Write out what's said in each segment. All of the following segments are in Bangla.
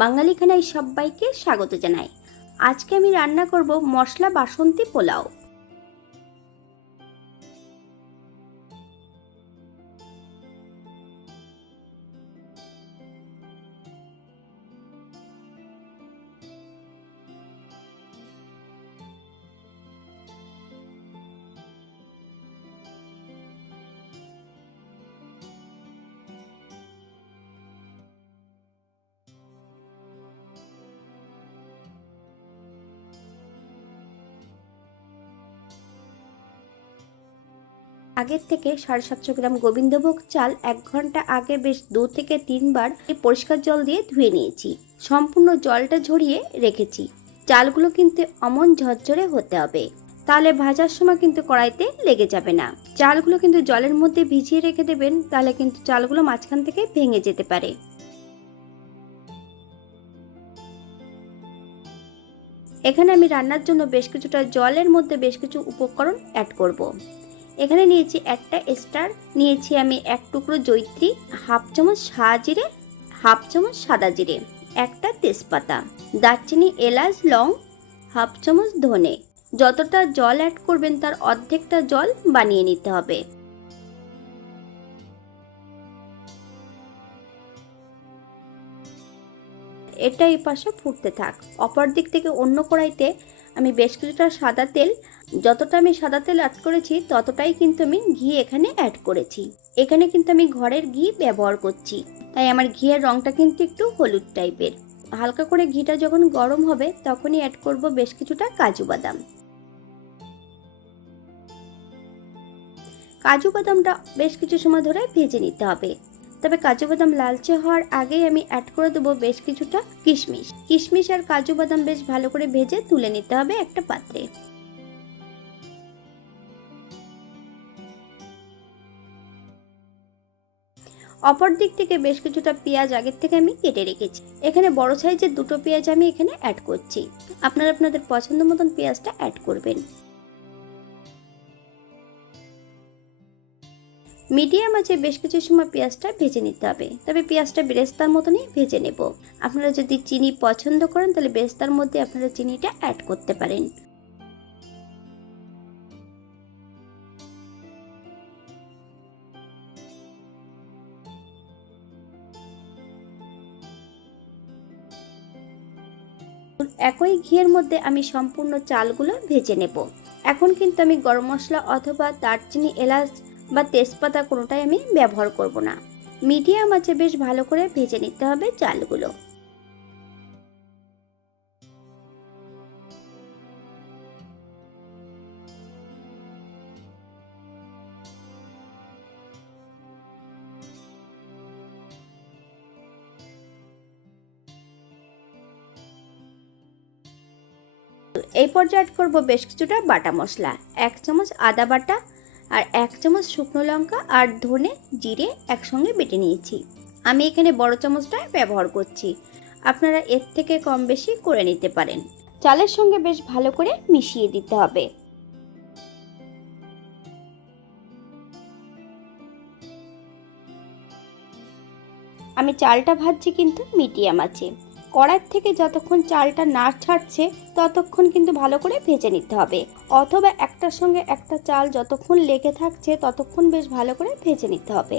বাঙালি খানায় সবাইকে স্বাগত জানাই। আজকে আমি রান্না করব মশলা বাসন্তী পোলাও। আগের থেকে সাড়ে সাতশো গ্রাম গোবিন্দভোগ চাল এক ঘণ্টা আগে বেশ দু থেকে তিনবার পরিষ্কার জল দিয়ে ধুয়ে নিয়েছি। সম্পূর্ণ জলটা ঝরিয়ে রেখেছি। চালগুলো কিন্তু অমন ঝরঝরে হতে হবে। তাহলে ভাজার সময় কিন্তু কড়াইতে লেগে যাবে না। চালগুলো কিন্তু জলের মধ্যে ভিজিয়ে রেখে দেবেন, তাহলে কিন্তু চালগুলো মাঝখান থেকে ভেঙে যেতে পারে। এখানে আমি রান্নার জন্য বেশ কিছুটা জলের মধ্যে বেশ কিছু উপকরণ অ্যাড করব। এখানে নিয়েছি একটা স্টার, নিয়েছি আমি এক টুকরো জৈত্রী হাফ চামচ সাদা জিরে, হাফ চামচ সাদা জিরে, একটা তেজপাতা, দারচিনি, এলাচ, লং, হাফ চামচ ধনে। যতটা জল অ্যাড করবেন তার অর্ধেকটা জল বানিয়ে নিতে হবে। এটা এই পাশে ফুটতে থাক। অপর দিক থেকে অন্য কড়াইতে আমি বেশ কিছুটা সাদা তেল যতটা আমি সাদা তেল অ্যাড করেছি, ততটাই কিন্তু আমি ঘি এখানে অ্যাড করেছি। এখানে কিন্তু আমি ঘরের ঘি ব্যবহার করছি। তাই আমার ঘিয়ের রংটা কিন্তু একটু হলুদ টাইপের। হালকা করে ঘিটা যখন গরম হবে, তখনই অ্যাড করব বেশ কিছুটা কাজু বাদাম। কাজু বাদামটা বেশ কিছু সময় ধরে ভেজে নিতে হবে। তবে কাজু বাদাম লালচে হওয়ার আগেই আমি অ্যাড করে দেবো বেশ কিছুটা কিশমিশ। কিশমিশ আর কাজু বাদাম বেশ ভালো করে ভেজে তুলে নিতে হবে একটা পাত্রে। অপর দিক থেকে বেশ কিছুটা পেঁয়াজ আগের থেকে আমি কেটে রেখেছি। এখানে বড় সাইজের দুটো পেঁয়াজ আমি এখানে অ্যাড করছি। আপনারা আপনাদের পছন্দ মতন পেঁয়াজটা অ্যাড করবেন। মিডিয়াম আছে বেশ কিছু সময় পেঁয়াজটা ভেজে নিতে হবে। তবে পেঁয়াজটা বেরেস্তার মতনই ভেজে নেব। আপনারা যদি চিনি পছন্দ করেন, তাহলে বেরেস্তার মধ্যে আপনারা চিনিটা অ্যাড করতে পারেন। একই ঘিয়ের মধ্যে আমি সম্পূর্ণ চালগুলো ভেজে নেব। এখন কিন্তু আমি গরম মশলা অথবা দারচিনি, এলাচ বা তেজপাতা কোনোটাই আমি ব্যবহার করব না। মিডিয়াম আছে বেশ ভালো করে ভেজে নিতে হবে চালগুলো। এই পর্যায়ে অ্যাড করব বেশ কিছুটা বাটা মশলা। এক চামচ আদা বাটা আর এক চামচ শুকনো লঙ্কা আর ধনে জিরে একসঙ্গে বেটে নিয়েছি। আমি এখানে বড় চামচটা ব্যবহার করছি। আপনারা এর থেকে কম বেশি করে নিতে পারেন। চালের সঙ্গে বেশ ভালো করে মিশিয়ে দিতে হবে। আমি চালটা ভাজছি কিন্তু মিডিয়াম আছে। কড়ার থেকে যতক্ষণ চালটা না ছাড়ছে, ততক্ষণ কিন্তু ভালো করে ভেজে নিতে হবে। অথবা একটার সঙ্গে একটা চাল যতক্ষণ লেগে থাকছে, ততক্ষণ বেশ ভালো করে ভেজে নিতে হবে।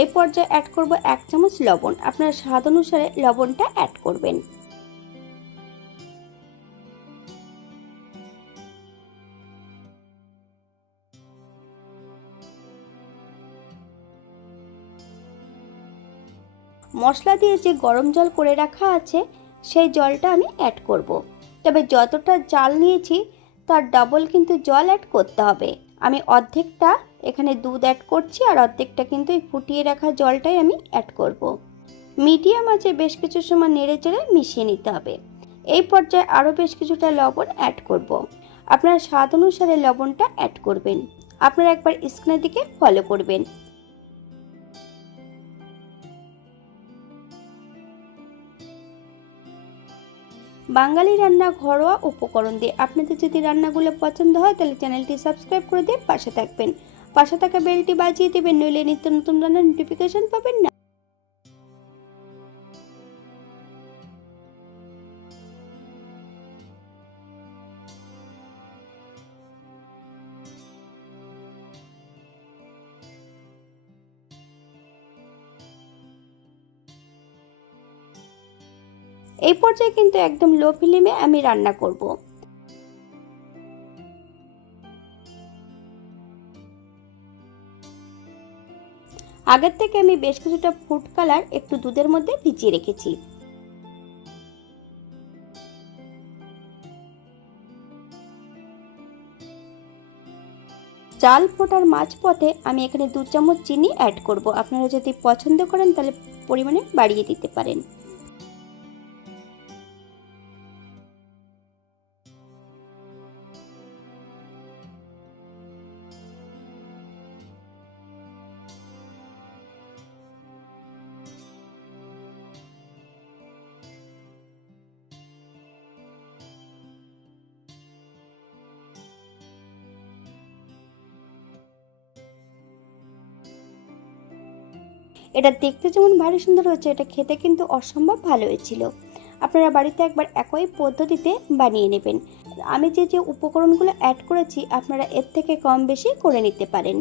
এই পর্যায়ে অ্যাড করব এক চামচ লবণ। আপনার স্বাদ অনুসারে লবণটা অ্যাড করবেন। মশলা দিয়ে যে গরম জল করে রাখা আছে, সেই জলটা আমি অ্যাড করব। তবে যতটা চাল নিয়েছি, তার ডাবল কিন্তু জল অ্যাড করতে হবে। আমি অর্ধেকটা এখানে দুধ অ্যাড করছি আর অর্ধেকটা কিন্তু এই ফুটিয়ে রাখা জলটাই আমি অ্যাড করব। মিডিয়াম আছে, বেশ কিছু সময় নেড়ে চেড়ে মিশিয়ে নিতে হবে এই পর্যায়ে আরও বেশ কিছুটা লবণ অ্যাড করব। আপনারা স্বাদ অনুসারে লবণটা অ্যাড করবেন আপনারা একবার স্ক্রিনের দিকে ফলো করবেন বাঙালি রান্না ঘরোয়া উপকরণ দিয়ে আপনাদের যদি রান্নাগুলো পছন্দ হয়, তাহলে চ্যানেলটি সাবস্ক্রাইব করে দিয়ে পাশে থাকবেন পাশে থাকা বেলটি বাজিয়ে দেবেন, নইলে নিত্য নতুন রান্নার নোটিফিকেশন পাবেন না। এই পর্যায়ে কিন্তু একদম লো ফ্লেমে আমি রান্না করব। আগের থেকে আমি বেশ কিছুটা ফুড কালার একটু দুধের মধ্যে ভিজিয়ে রেখেছি। চাল ফোটার মাঝপথে আমি এখানে দু চামচ চিনি অ্যাড করব। আপনারা যদি পছন্দ করেন তাহলে পরিমাণে বাড়িয়ে দিতে পারেন। এটা দেখতে যেমন ভারী সুন্দর হয়েছে, এটা খেতে কিন্তু অসম্ভব ভালো হয়েছিল। আপনারা বাড়িতে একবার একই পদ্ধতিতে বানিয়ে নেবেন। আমি যে যে উপকরণগুলো অ্যাড করেছি, আপনারা এর থেকে কম বেশি করে নিতে পারেন।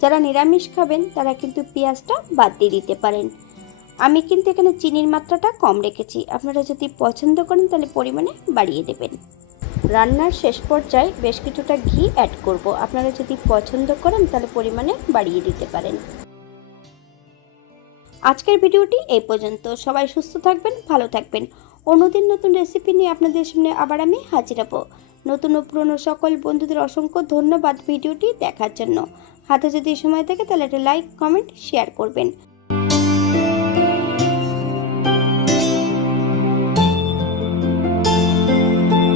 যারা নিরামিষ খাবেন, তারা কিন্তু পেঁয়াজটা বাদ দিয়ে দিতে পারেন। আমি কিন্তু এখানে চিনির মাত্রাটা কম রেখেছি। আপনারা যদি পছন্দ করেন তাহলে পরিমাণে বাড়িয়ে দেবেন। রান্নার শেষ পর্যায়ে বেশ কিছুটা ঘি অ্যাড করব। আপনারা যদি পছন্দ করেন তাহলে পরিমাণে বাড়িয়ে দিতে পারেন। আজকের ভিডিওটি এই পর্যন্ত। সবাই সুস্থ থাকবেন, ভালো থাকবেন। অন্যদিন নতুন রেসিপি নিয়ে আপনাদের সামনে আবার আমি হাজির হব। নতুন ও পুরনো সকল বন্ধুদের অসংখ্য ধন্যবাদ ভিডিওটি দেখার জন্য। হাতে যদি সময় থাকে তাহলে একটা লাইক কমেন্ট শেয়ার করবেন।